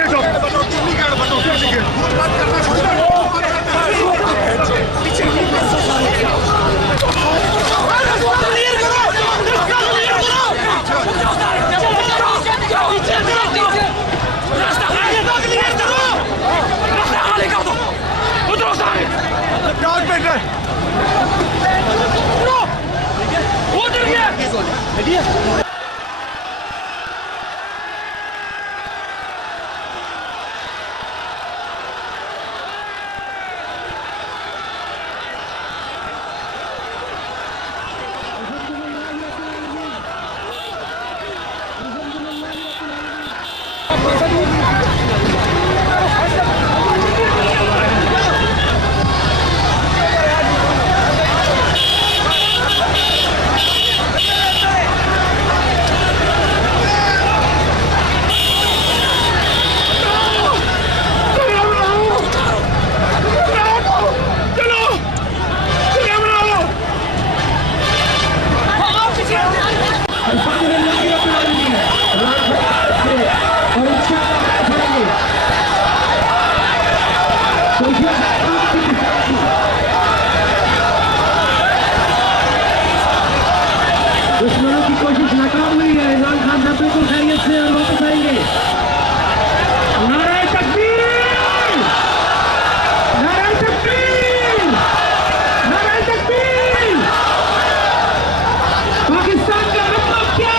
पीछे हटो। दुश्मनों की कोशिश नाकाम हुई है। इमरान खान साहब बिल्कुल खैरियत से और वापस आएंगे। नारे तकबीर, नारे तकबीर, नारे तकबीर। पाकिस्तान का मतलब क्या?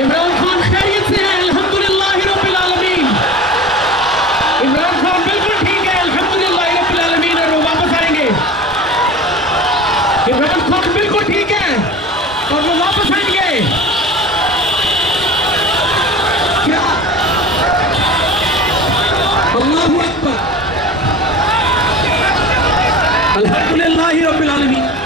इमरान खान खैरियत से है, अल्हम्दुलिल्लाह रब्बिल आलमीन। इमरान खान बिल्कुल ठीक है, अल्हम्दुलिल्लाह रब्बिल आलमीन, और वो वापस आएंगे। इमरान खान बिल्कुल ठीक है और वो वापस आएंगे। क्या अल्लाहु अकबर, अल्हम्दुलिल्लाह रब्बिल आलमीन।